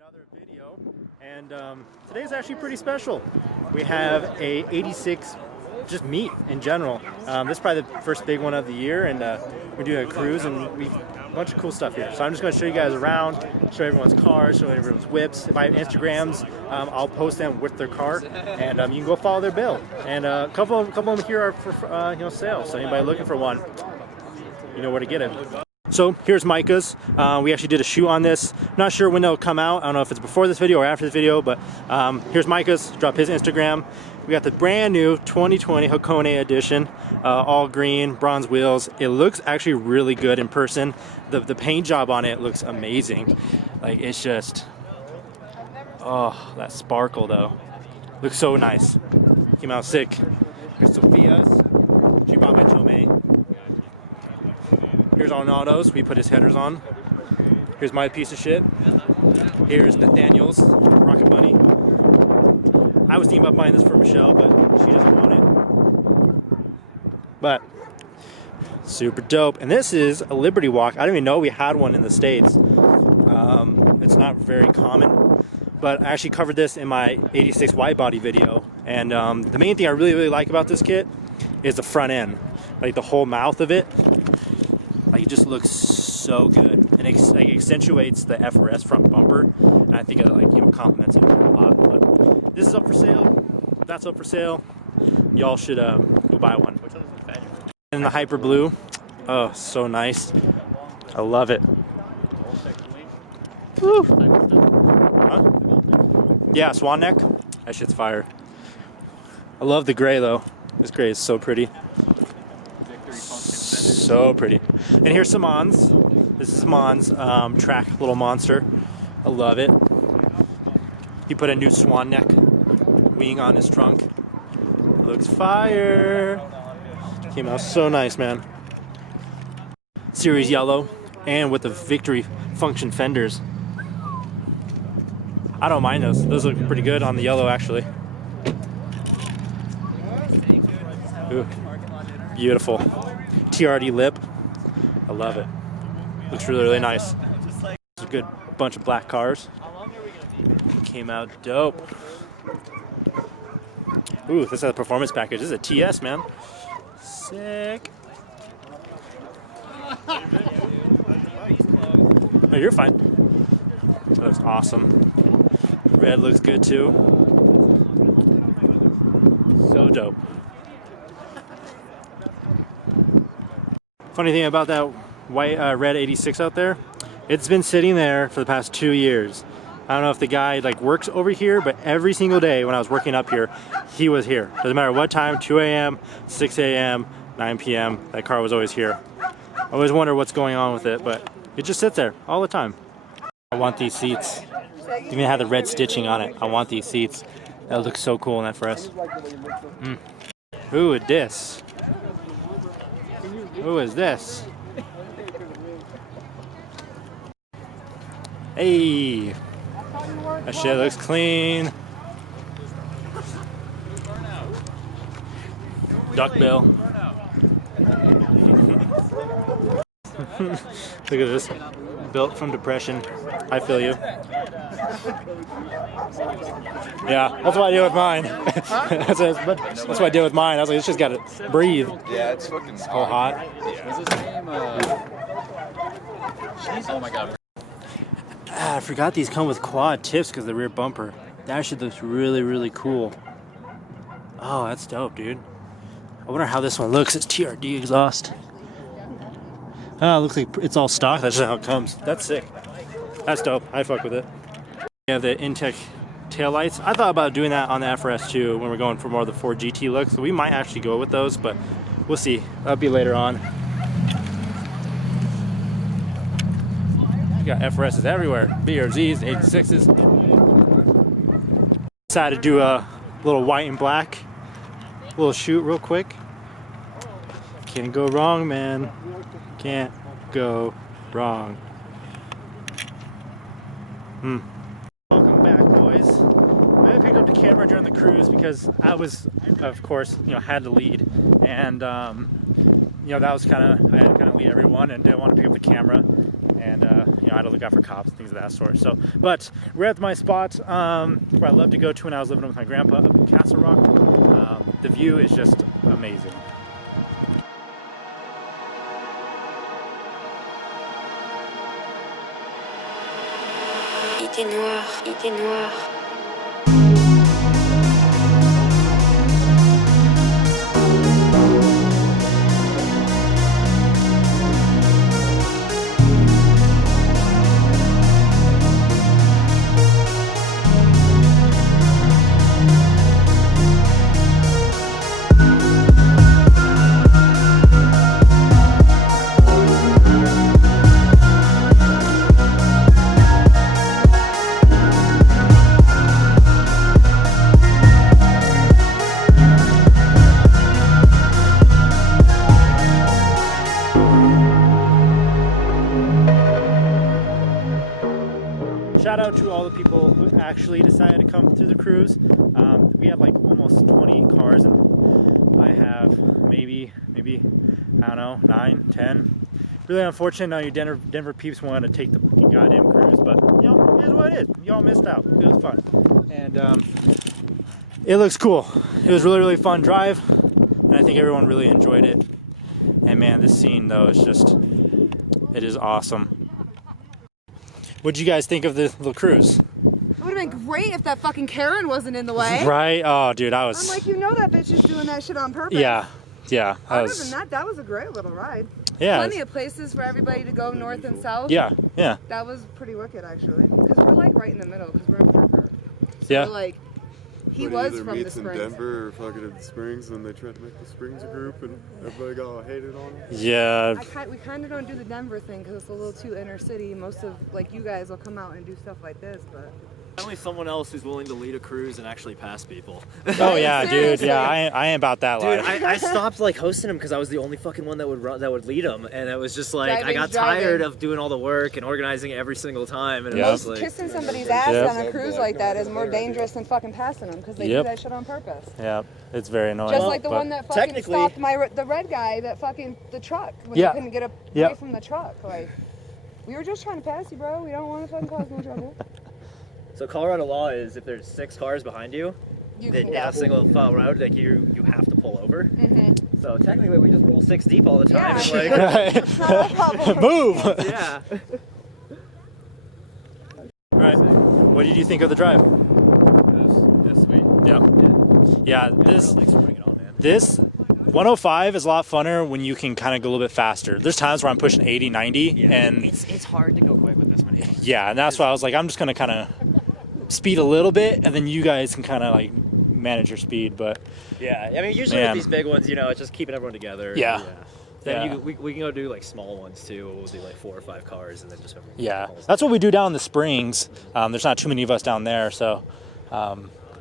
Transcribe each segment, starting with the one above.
another video, and today's actually pretty special. We have a 86 just meet in general. This is probably the first big one of the year, and we're doing a cruise and a bunch of cool stuff here. So I'm just going to show you guys around, show everyone's cars, show everyone's whips. If I have Instagrams, I'll post them with their car, and you can go follow their bill. And a couple of them here are for sale. So anybody looking for one, you know where to get it. So here's Micah's. We actually did a shoot on this. Not sure when they'll come out. I don't know if it's before this video or after this video, but here's Micah's. Drop his Instagram. We got the brand new 2020 Hakone edition, all green, bronze wheels. It looks actually really good in person. The paint job on it looks amazing. Like, it's just, oh, that sparkle though. Looks so nice. Came out sick. Here's Sophia's. She bought my Chome. Here's Arnaldo's. We put his headers on. Here's my piece of shit. Here's Nathaniel's Rocket Bunny. I was thinking about buying this for Michelle, but she doesn't want it. But super dope. And this is a Liberty Walk. I didn't even know we had one in the States. It's not very common, but I actually covered this in my 86 wide body video. And the main thing I really like about this kit is the front end, like the whole mouth of it. Like, it just looks so good, and it accentuates the FRS front bumper, and I think it complements it a lot. But this is up for sale. That's up for sale. Y'all should go buy one. And the Hyper Blue, oh, so nice. I love it. Woo. Huh? Yeah, swan neck. That shit's fire. I love the gray though. This gray is so pretty. So pretty. And here's Saman's. This is Saman's track little monster. I love it. He put a new swan neck wing on his trunk. Looks fire. Came out so nice, man. Series yellow and with the Victory function fenders. I don't mind those. Those look pretty good on the yellow actually. Ooh, beautiful. TRD lip. I love it. Looks really nice. It's a good bunch of black cars. Came out dope. Ooh, this is a performance package. This is a TS, man. Sick. Oh, you're fine. That looks awesome. Red looks good too. So dope. Funny thing about that white red 86 out there, it's been sitting there for the past 2 years. I don't know if the guy works over here, but every single day when I was working up here, he was here. Doesn't matter what time, 2 a.m., 6 a.m., 9 p.m., that car was always here. I always wonder what's going on with it, but it just sits there all the time. I want these seats. Even have the red stitching on it. I want these seats. That looks so cool in that for us. Who is this? Who is this? Hey, that shit looks clean. Duckbill. Look at this. Built from depression. I feel you. Yeah, that's what I do with mine. That's what I do with mine. I was like, it's just gotta breathe. Yeah, it's fucking so hot. What's his name? Oh my god. I forgot these come with quad tips because of the rear bumper. That shit looks really cool. Oh, that's dope, dude. I wonder how this one looks. It's TRD exhaust. Oh, it looks like it's all stock. That's just how it comes. That's sick. That's dope. I fuck with it. We have the Intech taillights. I thought about doing that on the FRS too when we're going for more of the Ford GT look. So we might actually go with those, but we'll see. That'll be later on. You got FRSs everywhere. BRZs, 86s. Decided to do a little white and black little shoot real quick. Can't go wrong, man. Can't go wrong. Welcome back, boys. I picked up the camera during the cruise because I was, of course, had to lead, and that was I had to kind of lead everyone, and didn't want to pick up the camera. and you know, I had to look out for cops and things of that sort. So, but we're at my spot where I love to go to when I was living with my grandpa up in Castle Rock. The view is just amazing. Idée noire, idée noire. Shout out to all the people who actually decided to come through the cruise. We had like almost 20 cars, and I have maybe, I don't know, 9, 10. Really unfortunate now you Denver peeps wanted to take the goddamn cruise, but you know, it is what it is. Y'all missed out. It was fun. And it looks cool. It was really fun drive, and I think everyone really enjoyed it. And man, this scene though is just, it is awesome. What'd you guys think of the cruise? It would have been great if that fucking Karen wasn't in the way. Right? Oh, dude, I was... I'm like, you know that bitch is doing that shit on purpose. Yeah. Other than that was a great little ride. Yeah. Plenty of places for everybody to go north and south. Yeah. That was pretty wicked, actually. Because we're like right in the middle, because we're in Parker. So Yeah. we're like, he But was either from the meets in Springs. Denver or fucking at the Springs, and they tried to make the Springs a group, and everybody got all hated on it. Yeah. We kind of don't do the Denver thing because it's a little too inner city. Most of, like, you guys will come out and do stuff like this, but... Finally, someone else who's willing to lead a cruise and actually pass people. Oh yeah, dude. Yeah, I ain't about that Dude, life. I stopped like hosting them because I was the only fucking one that would lead them, and it was just like I got Driving. tired of doing all the work and organizing it every single time, and it Yep. was like Kissing somebody's ass Yep. on a cruise like that is more dangerous than fucking passing them because they Yep. do that shit on purpose. Yeah, it's very annoying. Just like the but- one that fucking technically- stopped the red guy that fucking the truck when Yeah. he couldn't get away Yep. from the truck. Like, we were just trying to pass you, bro. We don't want to fucking cause no trouble. so. Colorado law is if there's 6 cars behind you, You then can in go. a single file road, like you have to pull over. Mm-hmm. So technically, we just roll 6 deep all the time. Yeah. and, like, It's not a problem. Move. yeah. All right. What did you think of the drive? That's sweet. Yeah. This Thanks for bringing it on, man. this 105 is a lot funner when you can kind of go a little bit faster. There's times where I'm pushing 80, 90, and It's hard to go quick with this many. yeah, and that's why I was like, I'm just gonna kind of speed a little bit, and then you guys can kind of like manage your speed. But Yeah, I mean, usually Man. with these big ones, you know, it's just keeping everyone together. Yeah. Then Yeah. we can go do like small ones too. We'll do like 4 or 5 cars, and then just everyone yeah, pulls that's what we do down in the Springs. There's not too many of us down there, so.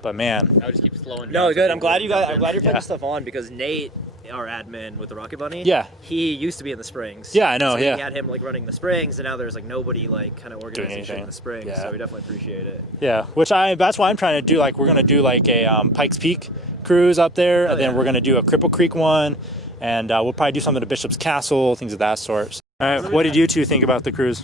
But man, I would just keep slowing. No, down good. so I'm glad people you're Yeah. putting stuff on because Nate, our admin with the Rocket Bunny, Yeah. he used to be in the Springs. Yeah, I know, So yeah. we had him like running the Springs, and now there's like nobody like kind of organizing shit anything. in the Springs. Yeah. So we definitely appreciate it. yeah, that's why I'm trying to do, like, we're gonna do like a Pikes Peak cruise up there, and then yeah. we're gonna do a Cripple Creek one, and we'll probably do something to Bishop's Castle, things of that sort. All right, what did you two think about the cruise?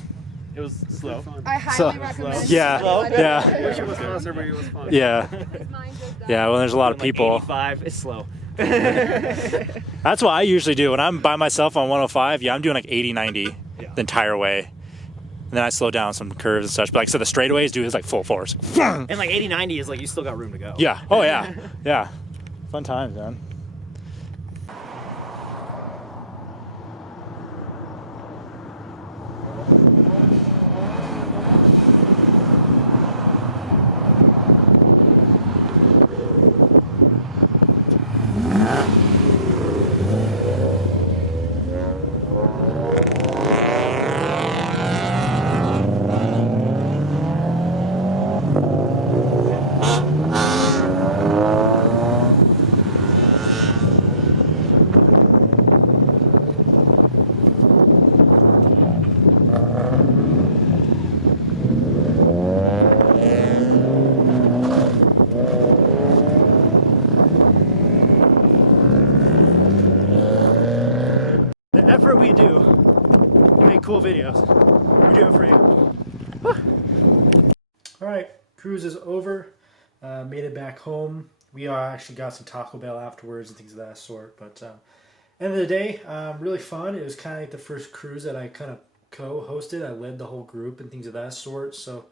It was slow. I highly So- recommend. Yeah, it. yeah. Wish it was faster, but it was fun. Yeah, Mine did that. yeah. Well, there's a lot of Doing, like, people. 85, it's slow. That's what I usually do when I'm by myself on 105. Yeah, I'm doing like 80, 90 the entire way. And then I slow down some curves and such. But like I said, the straightaways, dude, is like full force. And like 80, 90 is like you still got room to go. Yeah. Oh yeah. Yeah. Fun times, man. The effort we do to make cool videos, we do it for you. All right, cruise is over. Made it back home. We actually got some Taco Bell afterwards and things of that sort. But end of the day, really fun. It was kind of like the first cruise that I kind of co-hosted. I led the whole group and things of that sort. So,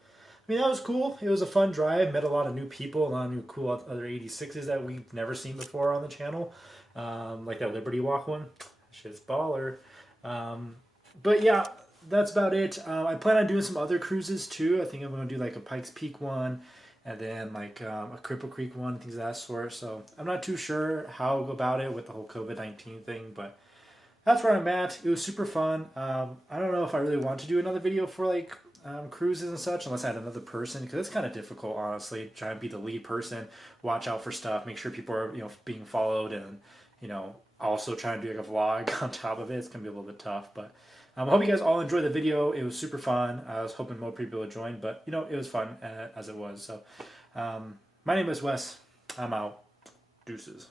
I mean, that was cool. It was a fun drive. Met a lot of new people, a lot of new cool other 86s that we've never seen before on the channel. Like that Liberty Walk one. Shit's baller. But yeah, that's about it. I plan on doing some other cruises too. I think I'm going to do like a Pikes Peak one, and then like a Cripple Creek one, things of that sort. So I'm not too sure how I'll go about it with the whole COVID-19 thing, but that's where I'm at. It was super fun. I don't know if I really want to do another video for like cruises and such, unless I had another person, because it's kind of difficult, honestly. Try and be the lead person, watch out for stuff, make sure people are being followed, and also try and do like a vlog on top of it. It's gonna be a little bit tough, but I hope you guys all enjoyed the video. It was super fun. I was hoping more people would join, but it was fun as it was. So my name is Wes. I'm out. Deuces.